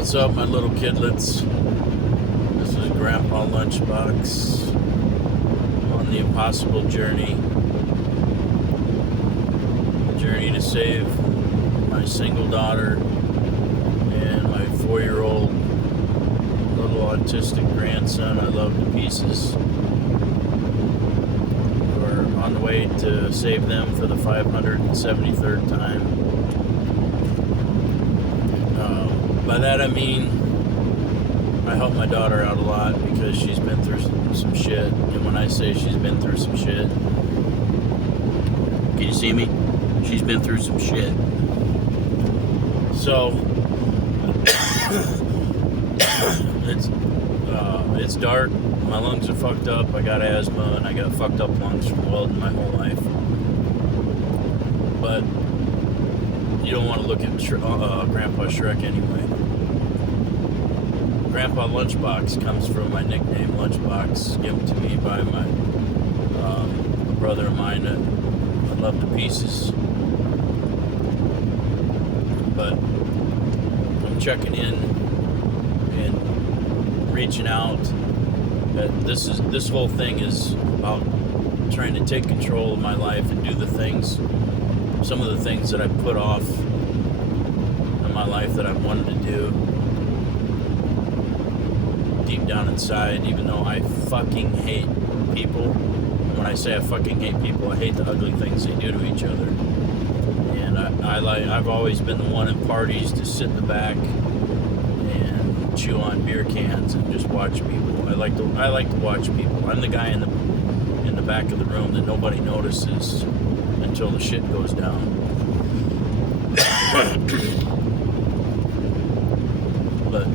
What's up, my little kidlets? This is Grandpa Lunchbox on the impossible journey. The journey to save my single daughter and my 4-year-old little autistic grandson I love to pieces. We're on the way to save them for the 573rd time. By that I mean I help my daughter out a lot because she's been through some shit. And when I say she's been through some shit, can you see me? She's been through some shit. So it's dark. My lungs are fucked up. I got asthma and I got fucked up lungs from welding my whole life. But you don't want to look at Grandpa Shrek anyway. Grandpa Lunchbox comes from my nickname Lunchbox, given to me by my brother of mine that I love to pieces. But I'm checking in and reaching out. This whole thing is about trying to take control of my life and do some of the things that I put off in my life that I wanted to do deep down inside, even though I fucking hate people. And when I say I fucking hate people, I hate the ugly things they do to each other. And I've always been the one in parties to sit in the back and chew on beer cans and just watch people. I like to watch people. I'm the guy in the back of the room that nobody notices until the shit goes down. But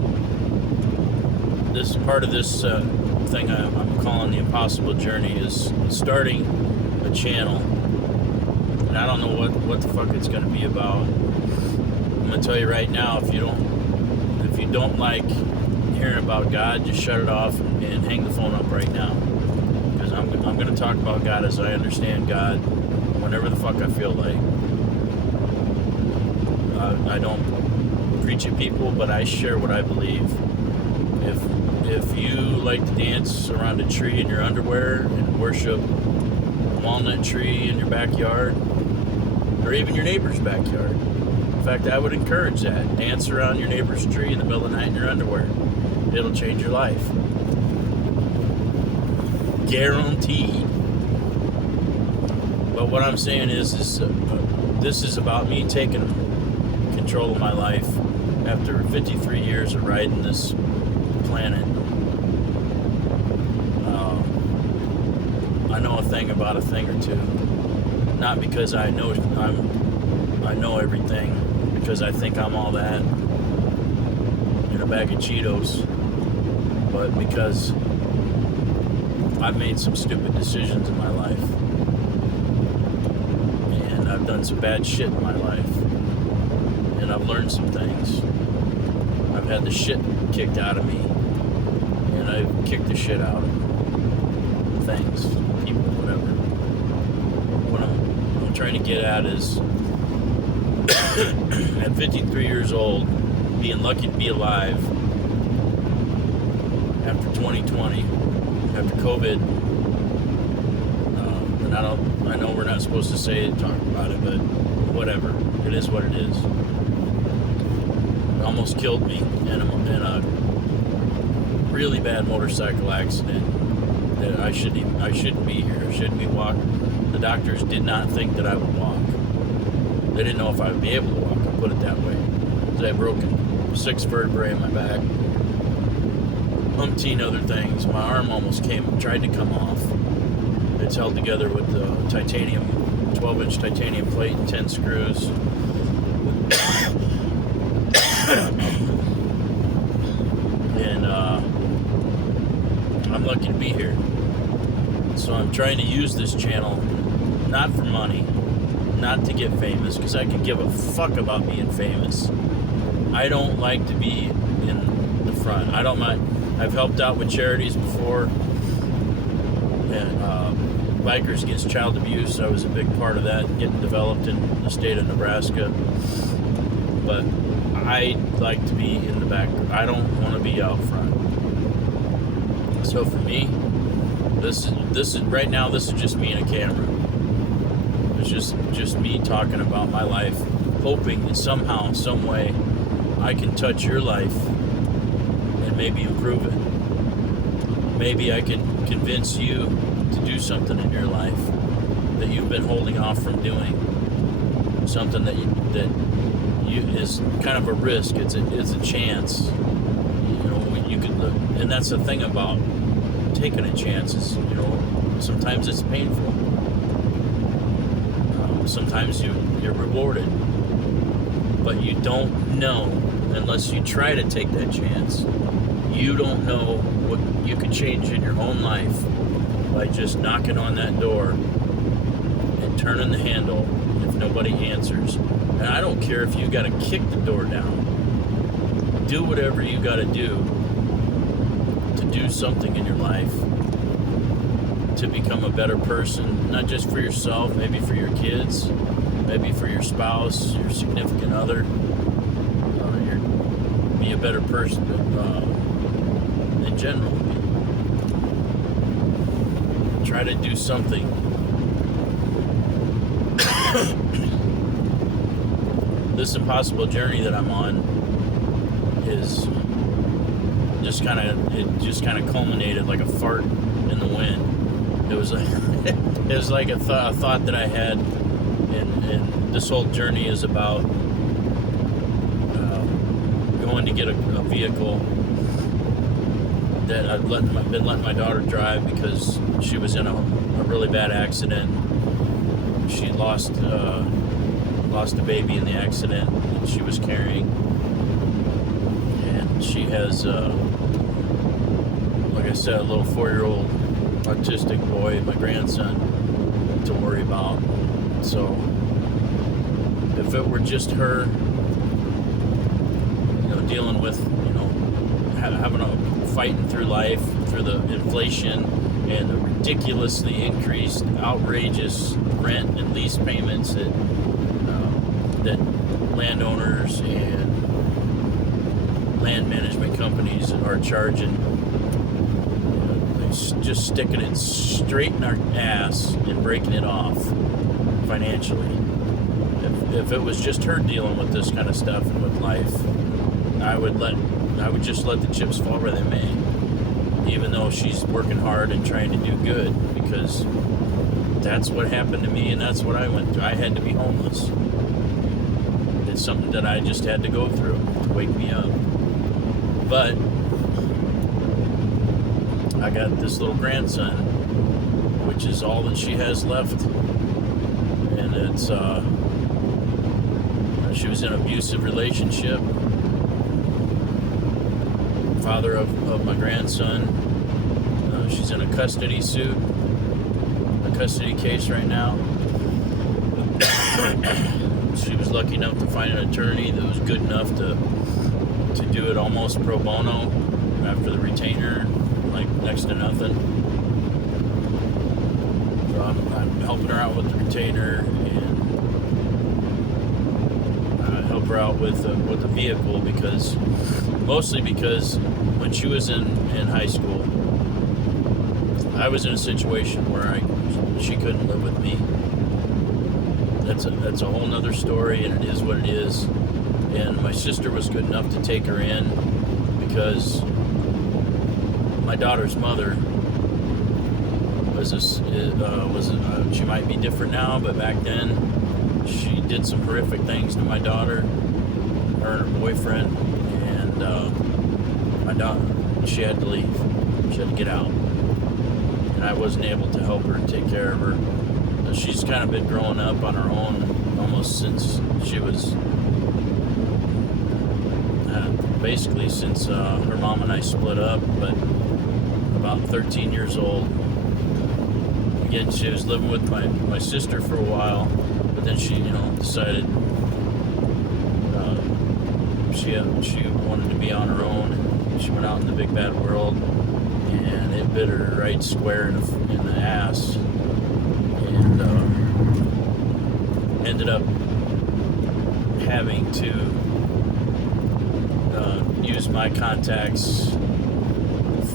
this part of this thing I'm calling the impossible journey is starting a channel, and I don't know what the fuck it's going to be about. I'm going to tell you right now, if you don't like hearing about God, just shut it off and hang the phone up right now, because I'm going to talk about God as I understand God whenever the fuck I feel like. I don't preach at people, but I share what I believe. If you like to dance around a tree in your underwear and worship a walnut tree in your backyard, or even your neighbor's backyard, in fact, I would encourage that. Dance around your neighbor's tree in the middle of the night in your underwear. It'll change your life. Guaranteed. But what I'm saying is this is about me taking control of my life after 53 years of riding this planet. I know a thing about a thing or two, not because I know everything, because I think I'm all that in a bag of Cheetos, but because I've made some stupid decisions in my life. I've done some bad shit in my life, and I've learned some things. I've had the shit kicked out of me, and I've kicked the shit out of things, people, whatever. What I'm trying to get at is, at 53 years old, being lucky to be alive after 2020, after COVID. I know we're not supposed to say it, talk about it, but whatever. It is what it is. It almost killed me in a really bad motorcycle accident that I shouldn't be here. I shouldn't be walking. The doctors did not think that I would walk. They didn't know if I would be able to walk, I'll put it that way. Because I had broken 6 vertebrae in my back. Umpteen other things. My arm almost tried to come off. It's held together with the 12-inch titanium plate and 10 screws. And I'm lucky to be here. So I'm trying to use this channel not for money, not to get famous, because I could give a fuck about being famous. I don't like to be in the front. I don't mind. I've helped out with charities before. And Bikers Against Child Abuse, I was a big part of that, getting developed in the state of Nebraska. But I like to be in the back. I don't want to be out front. So for me, this is right now. This is just me and a camera. It's just me talking about my life, hoping that somehow, some way, I can touch your life and maybe improve it. Maybe I can convince you to do something in your life that you've been holding off from doing. Something that is kind of a risk. It's a chance. You could look, and that's the thing about taking a chance is, sometimes it's painful. Sometimes you're rewarded, but you don't know unless you try to take that chance. You don't know what you can change in your own life by just knocking on that door and turning the handle if nobody answers. And I don't care if you got to kick the door down. Do whatever you got to do something in your life to become a better person, not just for yourself, maybe for your kids, maybe for your spouse, your significant other. Be a better person in general. Try to do something. This impossible journey that I'm on is just kind of culminated like a fart in the wind. It was like a thought that I had, and this whole journey is about going to get a vehicle that I've been letting my daughter drive because she was in a really bad accident. She lost a baby in the accident that she was carrying, and she has, like I said, a little 4-year-old autistic boy, my grandson, to worry about. So if it were just her, dealing with, having a fighting through life, through the inflation and the ridiculously increased, outrageous rent and lease payments that landowners and land management companies are charging, just sticking it straight in our ass and breaking it off financially. If it was just her dealing with this kind of stuff and with life, I would just let the chips fall where they may, even though she's working hard and trying to do good, because that's what happened to me and that's what I went through. I had to be homeless. It's something that I just had to go through to wake me up. But I got this little grandson, which is all that she has left, and it's she was in an abusive relationship. Father of my grandson. She's in a custody suit, a custody case right now. She was lucky enough to find an attorney that was good enough to do it almost pro bono after the retainer, like next to nothing. So I'm helping her out with the retainer and help her out with the vehicle, mostly because when she was in high school, I was in a situation where she couldn't live with me. That's a whole nother story, and it is what it is. And my sister was good enough to take her in because my daughter's mother she might be different now, but back then she did some horrific things to my daughter, her and her boyfriend, and my daughter, she had to leave. She had to get out, and I wasn't able to help her and take care of her. She's kind of been growing up on her own almost since she was basically since her mom and I split up, but about 13 years old. Again, she was living with my sister for a while, but then she decided she wanted to be on her own, and she went out in the big bad world, and it bit her right square in the ass, and ended up having to my contacts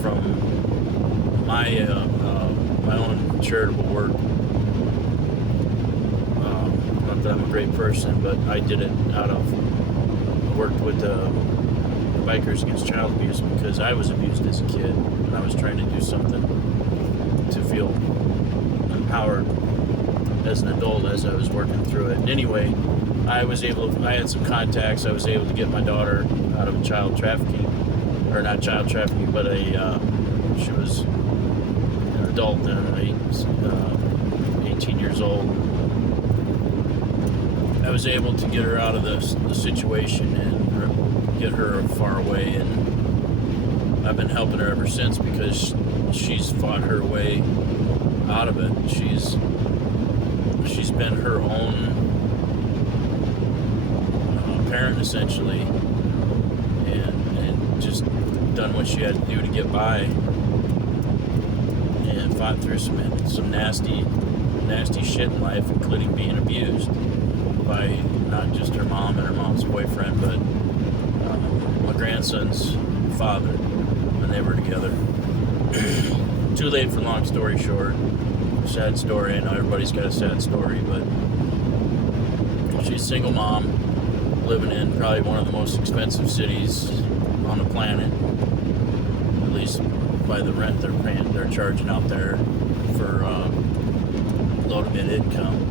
from my own charitable work. Not that I'm a great person, but I did it I worked with Bikers Against Child Abuse because I was abused as a kid, and I was trying to do something to feel empowered as an adult as I was working through it. Anyway, I had some contacts. I was able to get my daughter out of child trafficking, or not child trafficking, but she was an adult then, 18 years old. I was able to get her out of the situation and get her far away, and I've been helping her ever since because she's fought her way out of it. She's been her own parent essentially, and just done what she had to do to get by, and fought through some nasty shit in life, including being abused by not just her mom and her mom's boyfriend, but my grandson's father when they were together. Too late for long story short. Sad story. I know everybody's got a sad story, but she's a single mom living in probably one of the most expensive cities on the planet, at least by the rent they're charging out there for low to mid income.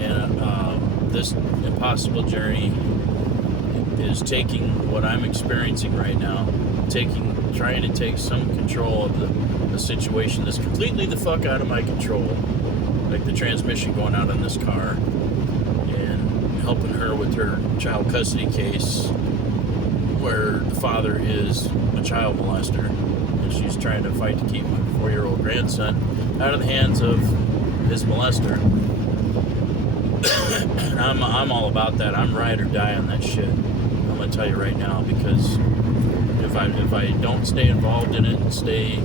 And this impossible journey is taking what I'm experiencing right now, trying to take some control of the situation that's completely the fuck out of my control, like the transmission going out in this car, and helping her with her child custody case where the father is a child molester, and she's trying to fight to keep my 4-year-old grandson out of the hands of his molester. And I'm all about that. I'm ride or die on that shit. I'm gonna tell you right now, because if I don't stay involved in it and stay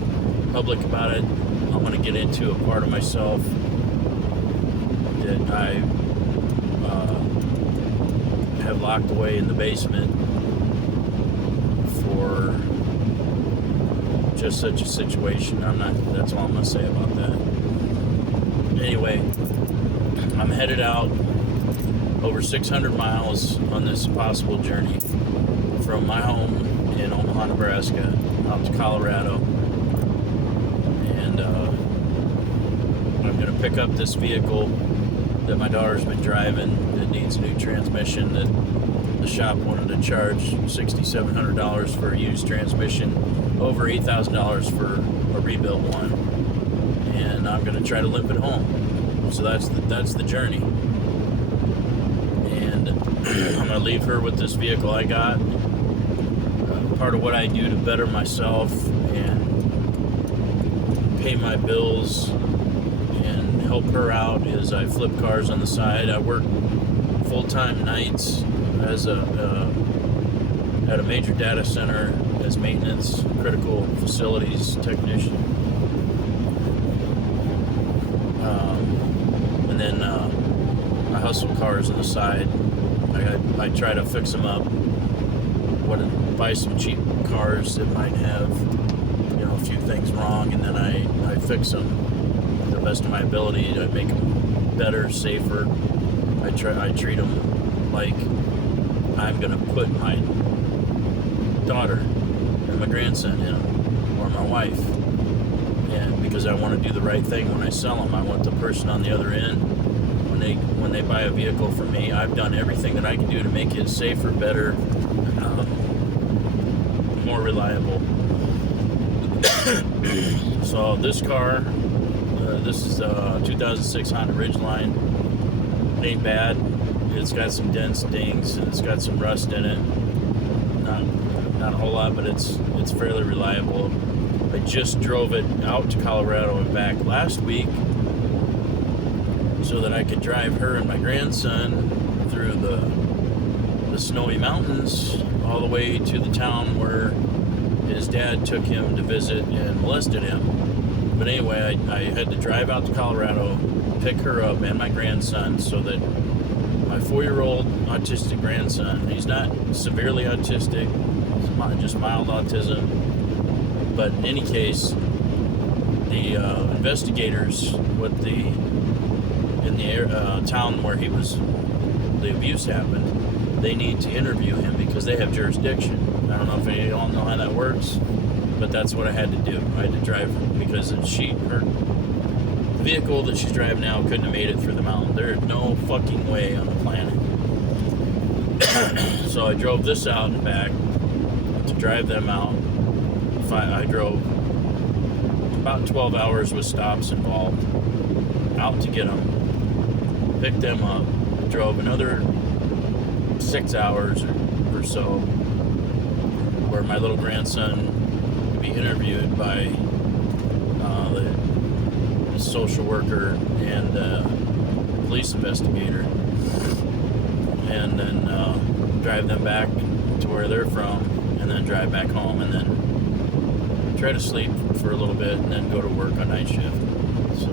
public about it, I'm gonna get into a part of myself that I have locked away in the basement for just such a situation. That's all I'm gonna say about that. Anyway, I'm headed out over 600 miles on this possible journey from my home in Omaha, Nebraska, out to Colorado. And I'm going to pick up this vehicle that my daughter's been driving that needs a new transmission, that the shop wanted to charge $6,700 for a used transmission, over $8,000 for a rebuilt one. And I'm going to try to limp it home. So that's the journey. And I'm going to leave her with this vehicle I got. Part of what I do to better myself and pay my bills and help her out is I flip cars on the side. I work full-time nights as at a major data center as maintenance, critical facilities technician. And then I hustle cars on the side. I try to fix them up. Buy some cheap cars that might have, a few things wrong, and then I fix them to the best of my ability to make them better, safer. I treat them like I'm gonna put my daughter and my grandson in them, or my wife, and because I want to do the right thing when I sell them. I want the person on the other end, when they buy a vehicle from me, I've done everything that I can do to make it safer, better, more reliable. So this car, this is a 2006 Honda Ridgeline. It ain't bad. It's got some dents, dings, and it's got some rust in it. Not a whole lot, but it's fairly reliable. I just drove it out to Colorado and back last week so that I could drive her and my grandson through the snowy mountains all the way to the town where his dad took him to visit and molested him. But anyway, I had to drive out to Colorado, pick her up and my grandson so that my 4-year-old autistic grandson. He's not severely autistic, just mild autism. But in any case, the investigators in the town where the abuse happened, they need to interview him because they have jurisdiction. I don't know if any of y'all know how that works, but that's what I had to do. I had to drive because the vehicle that she's driving now couldn't have made it through the mountain. There's no fucking way on the planet. So I drove this out and back to drive them out. I drove about 12 hours with stops involved out to get them, picked them up, drove another 6 hours or so where my little grandson would be interviewed by the social worker and police investigator, and then drive them back to where they're from, and then drive back home, and then try to sleep for a little bit, and then go to work on night shift. So,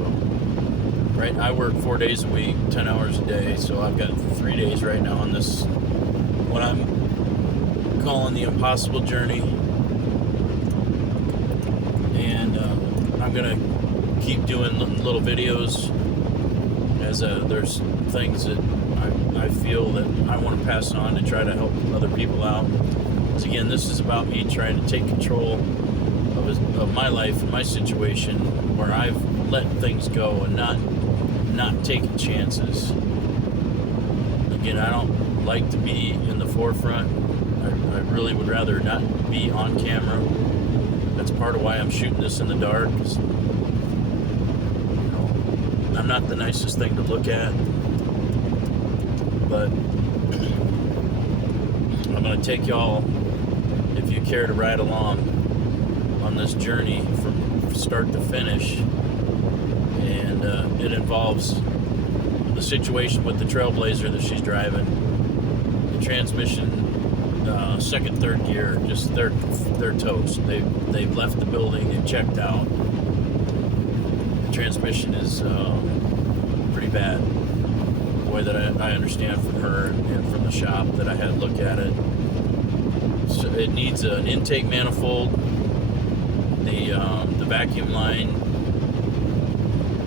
right, I work 4 days a week, 10 hours a day, so I've got 3 days right now on this, what I'm calling the impossible journey, and I'm gonna keep doing little videos as there's things that I feel that I want to pass on to try to help other people out. Because again, this is about me trying to take control of my life and my situation, where I've let things go and not taking chances. Again, I don't like to be in the forefront. I really would rather not be on camera. That's part of why I'm shooting this in the dark. I'm not the nicest thing to look at, but I'm going to take y'all, if you care to ride along on this journey from start to finish. And it involves the situation with the Trailblazer that she's driving. The transmission, second, third gear, just they're toast. They've left the building, they've checked out. The transmission is pretty bad, the way that I understand from her and from the shop that I had to look at it. So it needs an intake manifold, the vacuum line,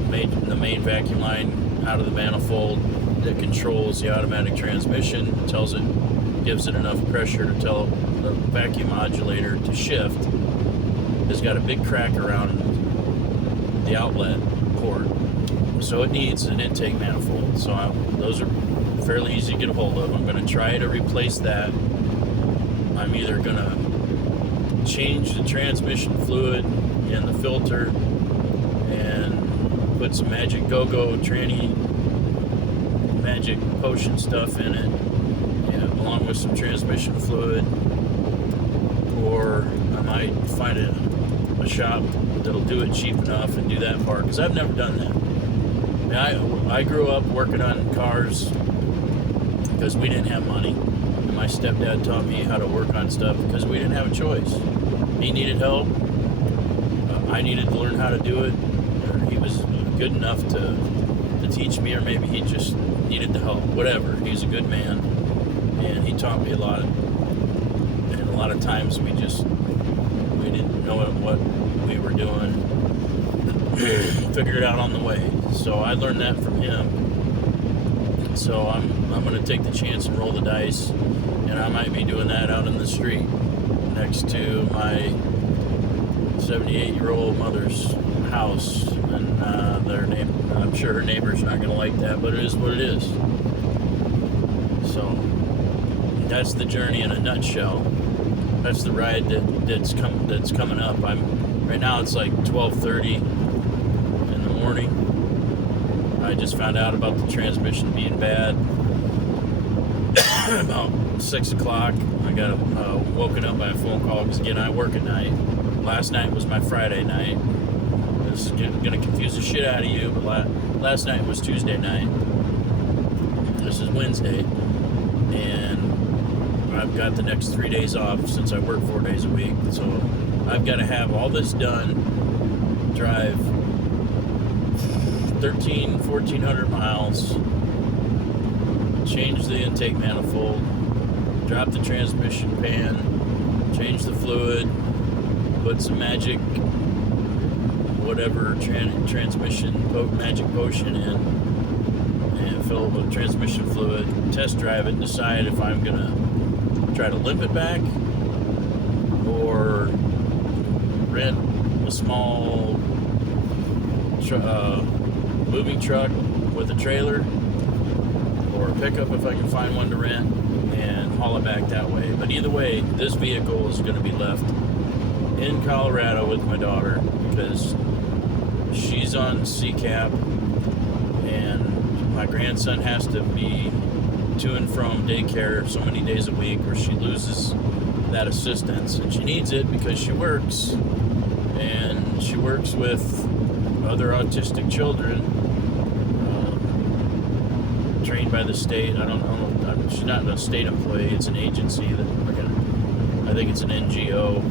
the main vacuum line out of the manifold that controls the automatic transmission, gives it enough pressure to tell the vacuum modulator to shift, has got a big crack around the outlet port, so it needs an intake manifold. So those are fairly easy to get a hold of. I'm going to try to replace that. I'm either going to change the transmission fluid in the filter and put some Magic Go-Go tranny magic potion stuff in it, along with some transmission fluid, or I might find a shop that'll do it cheap enough and do that part, because I've never done that. I grew up working on cars because we didn't have money, and my stepdad taught me how to work on stuff because we didn't have a choice. He needed help, I needed to learn how to do it, or he was good enough to teach me, or maybe he just needed the help, whatever. He's a good man, and he taught me a lot, and a lot of times we didn't know what we were doing, figured it out on the way. So I learned that from him. So I'm going to take the chance and roll the dice, and I might be doing that out in the street next to my 78-year-old mother's house, and I'm sure her neighbor's not going to like that, but it is what it is. So that's the journey in a nutshell. That's the ride that's coming up. Right now it's like 12:30 in the morning. I just found out about the transmission being bad about 6 o'clock. I got woken up by a phone call, because again, I work at night. Last night was my Friday night. This is going to confuse the shit out of you, but last night was Tuesday night. This is Wednesday, and I've got the next 3 days off since I work 4 days a week. So I've got to have all this done, drive 1,400 miles change the intake manifold, drop the transmission pan, change the fluid, put some magic, whatever transmission magic potion in, and fill it with transmission fluid, test drive it, and decide if I'm gonna try to limp it back or rent a small moving truck with a trailer, or a pickup if I can find one to rent, and haul it back that way. But either way, this vehicle is going to be left in Colorado with my daughter because she's on CCAP, and my grandson has to be to and from daycare so many days a week, or she loses that assistance, and she needs it because she works, and she works with other autistic children, trained by the state. I don't know. She's not a state employee. It's an agency that I think it's an NGO,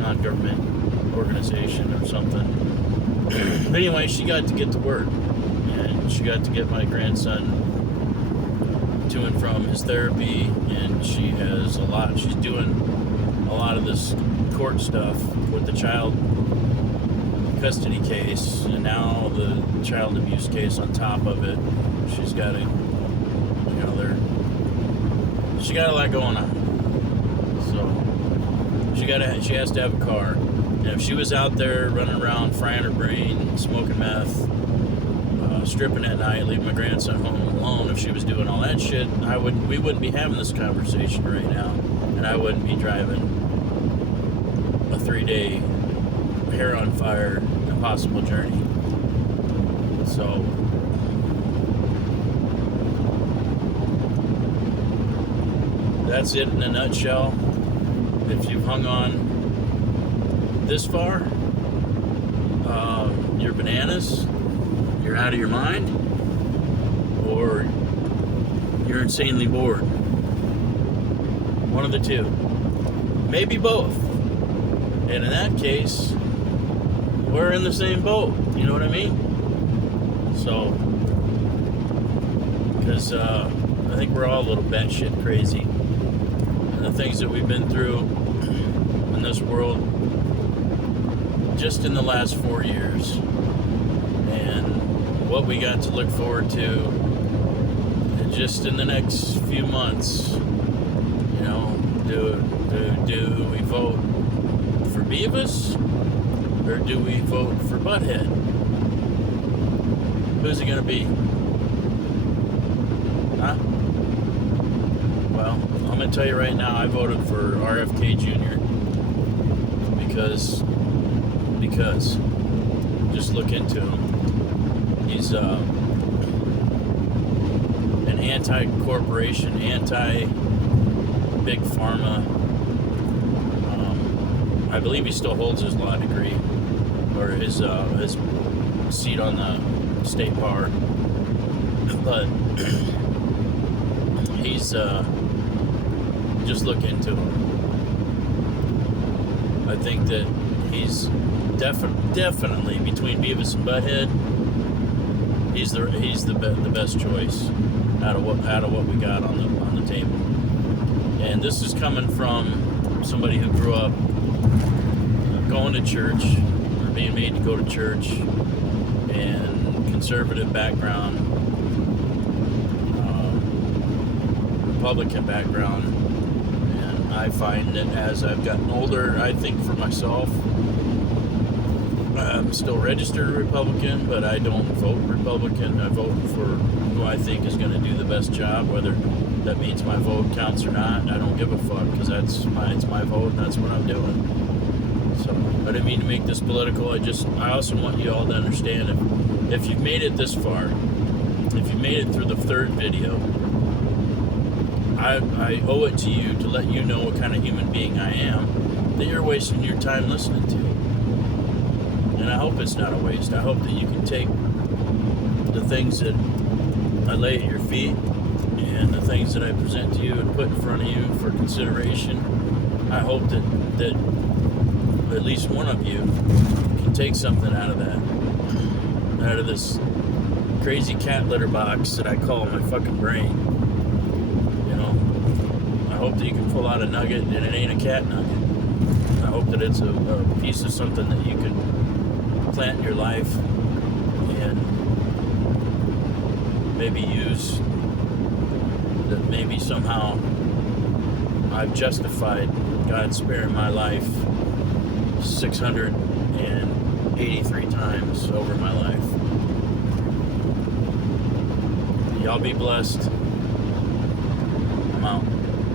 non-government organization or something. But anyway, she got to get to work, and she got to get my grandson to and from his therapy, and she has a lot. She's doing a lot of this court stuff with the child custody case, and now the child abuse case on top of it. She's got she got a lot going on. So she has to have a car. And if she was out there running around frying her brain, smoking meth, stripping at night, leaving my grandson home alone, if she was doing all that shit, we wouldn't be having this conversation right now, and I wouldn't be driving a 3-day hair on fire impossible journey. So that's it in a nutshell. If you've hung on this far, you're bananas, you're out of your mind, or you're insanely bored. One of the two. Maybe both. And in that case, we're in the same boat. You know what I mean? So, because I think we're all a little batshit crazy. And the things that we've been through in this world just in the last 4 years, and what we got to look forward to just in the next few months. You know, do we vote for Beavis, or do we vote for Butthead? Who's it gonna be? Huh? Well, I'm gonna tell you right now, I voted for RFK Jr. because just look into him. He's an anti-corporation, anti-big pharma. I believe he still holds his law degree, or his seat on the state bar. But he's just look into him. I think that he's definitely between Beavis and Butthead. He's the best choice out of what we got on the table. And this is coming from somebody who grew up going to church, or being made to go to church, and conservative background, Republican background. And I find that as I've gotten older, I think for myself, I'm still registered Republican, but I don't vote Republican. I vote for who I think is going to do the best job, whether that means my vote counts or not. I don't give a fuck, because it's my vote, and that's what I'm doing. So I didn't mean to make this political. I also want you all to understand, if you've made it this far, if you made it through the third video, I owe it to you to let you know what kind of human being I am that you're wasting your time listening to. And I hope it's not a waste. I hope that you can take the things that I lay at your feet and the things that I present to you and put in front of you for consideration. I hope that at least one of you can take something out of that, out of this crazy cat litter box that I call my fucking brain. hope that you can pull out a nugget and it ain't a cat nugget. I hope that it's a piece of something that you can plant in your life and maybe use, that maybe somehow I've justified God sparing my life 683 times over my life. Y'all be blessed. I'm out.